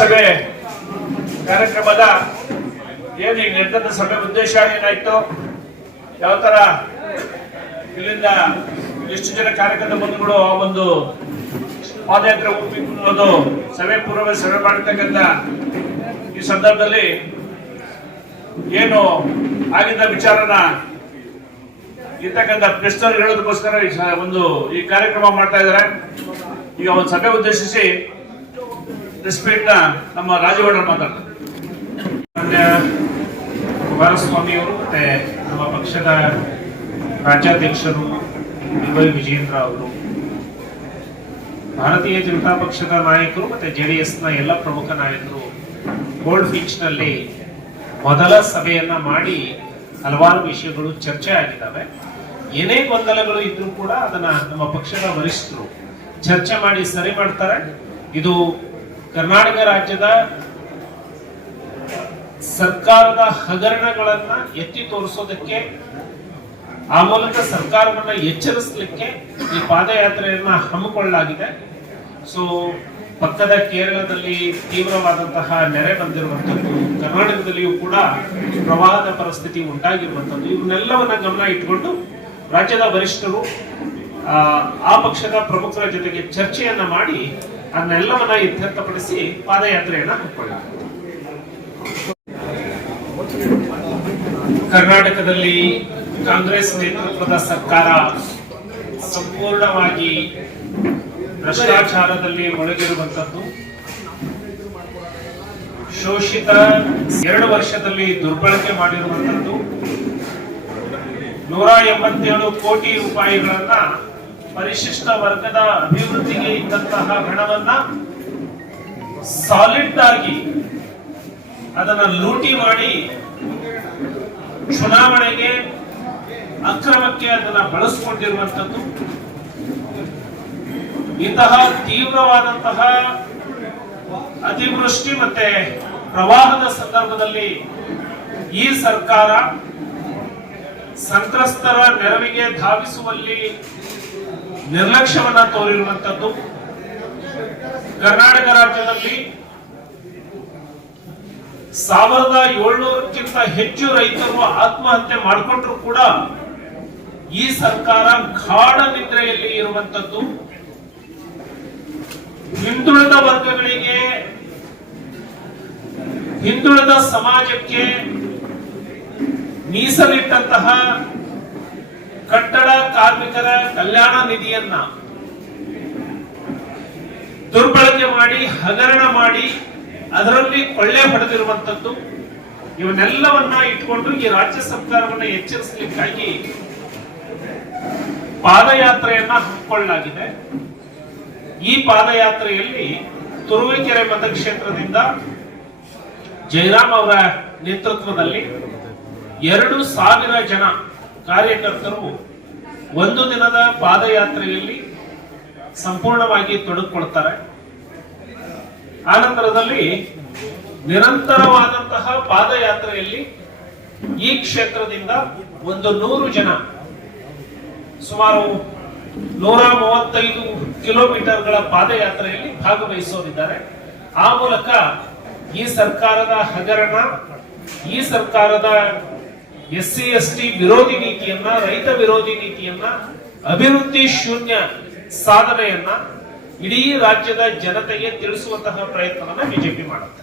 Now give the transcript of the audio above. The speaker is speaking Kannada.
ಸಭೆ ಕಾರ್ಯಕ್ರಮದ ಏನು ಈಗ ನಿರ್ಧಾರ ಸಭೆ ಉದ್ದೇಶ ಏನಾಯ್ತು? ಯಾವ ತರ ಇಲ್ಲಿಂದ ಎಷ್ಟು ಜನ ಕಾರ್ಯಕರ್ತ ಬಂಧುಗಳು ಆ ಒಂದು ಪಾದಯಾತ್ರೆ ಹೋಗ್ಬೇಕು ಅನ್ನೋದು ಸಭೆ ಪೂರ್ವ ಸಭೆ ಮಾಡಿರ್ತಕ್ಕಂಥ ಈ ಸಂದರ್ಭದಲ್ಲಿ ಏನು ಆಗಿದ್ದ ವಿಚಾರನ ಇರ್ತಕ್ಕಂಥ ಪ್ರಶ್ನೆ ಹೇಳೋದಕ್ಕೋಸ್ಕರ ಒಂದು ಈ ಕಾರ್ಯಕ್ರಮ ಮಾಡ್ತಾ ಇದ್ದಾರೆ. ಈಗ ಒಂದು ಸಭೆ ಉದ್ದೇಶಿಸಿ ನ ನಮ್ಮ ರಾಜಗೌಡರು ಮಾತಾಡ್ತಾರೆ. ಕುಮಾರಸ್ವಾಮಿಯವರು ಮತ್ತೆ ನಮ್ಮ ಪಕ್ಷದ ರಾಜ್ಯಾಧ್ಯಕ್ಷರು ವೈ ವಿಜೇಂದ್ರ ಅವರು, ಭಾರತೀಯ ಜನತಾ ಪಕ್ಷದ ನಾಯಕರು ಮತ್ತೆ ನ ಎಲ್ಲ ಪ್ರಮುಖ ನಾಯಕರು ಗೋಲ್ಡ್ ಬೀಚ್ನಲ್ಲಿ ಮೊದಲ ಸಭೆಯನ್ನ ಮಾಡಿ ಹಲವಾರು ವಿಷಯಗಳು ಚರ್ಚೆ ಆಗಿದ್ದಾವೆ. ಏನೇ ಗೊಂದಲಗಳು ಇದ್ರೂ ಕೂಡ ಅದನ್ನ ನಮ್ಮ ಪಕ್ಷದ ವರಿಷ್ಠರು ಚರ್ಚೆ ಮಾಡಿ ಸರಿ ಮಾಡ್ತಾರೆ. ಇದು ಕರ್ನಾಟಕ ರಾಜ್ಯದ ಸರ್ಕಾರದ ಹಗರಣಗಳನ್ನ ಎತ್ತಿ ತೋರಿಸೋದಕ್ಕೆ, ಆ ಮೂಲಕ ಸರ್ಕಾರವನ್ನ ಎಚ್ಚರಿಸಲಿಕ್ಕೆ ಈ ಪಾದಯಾತ್ರೆಯನ್ನ ಹಮ್ಮಿಕೊಳ್ಳಲಾಗಿದೆ. ಸೊ ಪಕ್ಕದ ಕೇರಳದಲ್ಲಿ ತೀವ್ರವಾದಂತಹ ನೆರೆ ಬಂದಿರುವಂತದ್ದು ಕರ್ನಾಟಕದಲ್ಲಿಯೂ ಕೂಡ ಪ್ರವಾಹದ ಪರಿಸ್ಥಿತಿ ಉಂಟಾಗಿರುವಂಥದ್ದು, ಇವನ್ನೆಲ್ಲವನ್ನ ಗಮನ ಇಟ್ಕೊಂಡು ರಾಜ್ಯದ ವರಿಷ್ಠರು ಆ, ಪಕ್ಷದ ಪ್ರಮುಖರ ಜೊತೆಗೆ ಚರ್ಚೆಯನ್ನ ಮಾಡಿ ಅದನ್ನೆಲ್ಲವನ್ನ ಇತ್ಯರ್ಥಪಡಿಸಿ ಪಾದಯಾತ್ರೆಯನ್ನ ಹಮ್ಮಿಕೊಳ್ಳಲಾಗಿದೆ ಕರ್ನಾಟಕದಲ್ಲಿ ಕಾಂಗ್ರೆಸ್ ನೇತೃತ್ವದ ಸರ್ಕಾರ ಸಂಪೂರ್ಣವಾಗಿ ಭ್ರಷ್ಟಾಚಾರದಲ್ಲಿ ಮುಳುಗಿರುವಂತದ್ದು ಶೋಷಿತ ಎರಡು ವರ್ಷದಲ್ಲಿ ದುರ್ಬಳಕೆ ಮಾಡಿರುವಂತದ್ದು ನೂರ ಎಂಬತ್ತೇಳು ಕೋಟಿ ರೂಪಾಯಿಗಳನ್ನ ಪರಿಶಿಷ್ಟ ವರ್ಗದ ಅಭಿವೃದ್ಧಿಗೆ ಇದ್ದಂತಹ ಹಣವನ್ನ ಸಾಲಿಡ್ ಆಗಿ ಅದನ್ನ ಲೂಟಿ ಮಾಡಿ ಚುನಾವಣೆಗೆ ಅಕ್ರಮಕ್ಕೆ ಅದನ್ನ ಬಳಸಿಕೊಂಡಿರುವಂತದ್ದು ಇಂತಹ ತೀವ್ರವಾದಂತಹ ಅತಿವೃಷ್ಟಿ ಮತ್ತೆ ಪ್ರವಾಹದ ಸಂದರ್ಭದಲ್ಲಿ ಈ ಸರ್ಕಾರ ಸಂತ್ರಸ್ತರ ನೆರವಿಗೆ ಧಾವಿಸುವಲ್ಲಿ ನಿರ್ಲಕ್ಷ್ಯವನ್ನ ತೋರಿರುವಂತದ್ದು ಕರ್ನಾಟಕ ರಾಜ್ಯದಲ್ಲಿ ಸಾವಿರದ ಏಳ್ನೂರಕ್ಕಿಂತ ಹೆಚ್ಚು ರೈತರು ಆತ್ಮಹತ್ಯೆ ಮಾಡಿಕೊಂಡ್ರು ಕೂಡ ಈ ಸರ್ಕಾರ ಗಾಢ ನಿದ್ರೆಯಲ್ಲಿ ಇರುವಂತದ್ದು. ಹಿಂದುಳಿದ ವರ್ಗಗಳಿಗೆ, ಹಿಂದುಳಿದ ಸಮಾಜಕ್ಕೆ ಮೀಸಲಿಟ್ಟಂತಹ ಕಾರ್ಮಿಕರ ಕಲ್ಯಾಣ ನಿಧಿಯನ್ನ ದುರ್ಬಳಕೆ ಮಾಡಿ, ಹಗರಣ ಮಾಡಿ, ಅದರಲ್ಲಿ ಕೊಳ್ಳೆ ಹೊಡೆದಿರುವಂತದ್ದು ಇವನ್ನೆಲ್ಲವನ್ನ ಇಟ್ಕೊಂಡು ಈ ರಾಜ್ಯ ಸರ್ಕಾರವನ್ನ ಎಚ್ಚರಿಸಲಿಕ್ಕಾಗಿ ಪಾದಯಾತ್ರೆಯನ್ನ ಹಮ್ಮಿಕೊಳ್ಳಲಾಗಿದೆ. ಈ ಪಾದಯಾತ್ರೆಯಲ್ಲಿ ತುರುವೇಕೆರೆ ಮತಕ್ಷೇತ್ರದಿಂದ ಜಯರಾಮ್ ಅವರ ನೇತೃತ್ವದಲ್ಲಿ ಎರಡು ಸಾವಿರ ಜನ ಕಾರ್ಯಕರ್ತರು ಒಂದು ದಿನದ ಪಾದಯಾತ್ರೆಯಲ್ಲಿ ಸಂಪೂರ್ಣವಾಗಿ ತೊಡಗಿಕೊಳ್ತಾರೆ. ಆನಂತರದಲ್ಲಿ ನಿರಂತರವಾದಂತಹ ಪಾದಯಾತ್ರೆಯಲ್ಲಿ ಈ ಕ್ಷೇತ್ರದಿಂದ ಒಂದು ನೂರು ಜನ, ಸುಮಾರು ನೂರ ಮೂವತ್ತೈದು ಕಿಲೋಮೀಟರ್ಗಳ ಪಾದಯಾತ್ರೆಯಲ್ಲಿ ಭಾಗವಹಿಸೋರಿದ್ದಾರೆ. ಆ ಮೂಲಕ ಈ ಸರ್ಕಾರದ ಹಗರಣ, ಈ ಸರ್ಕಾರದ ಎಸ್ ಸಿ ಎಸ್ ಟಿ ವಿರೋಧಿ ನೀತಿಯನ್ನ, ರೈತ ವಿರೋಧಿ ನೀತಿಯನ್ನ, ಅಭಿವೃದ್ಧಿ ಶೂನ್ಯ ಸಾಧನೆಯನ್ನ ಇಡೀ ರಾಜ್ಯದ ಜನತೆಗೆ ತಿಳಿಸುವಂತಹ ಪ್ರಯತ್ನವನ್ನ ಬಿಜೆಪಿ ಮಾಡುತ್ತೆ.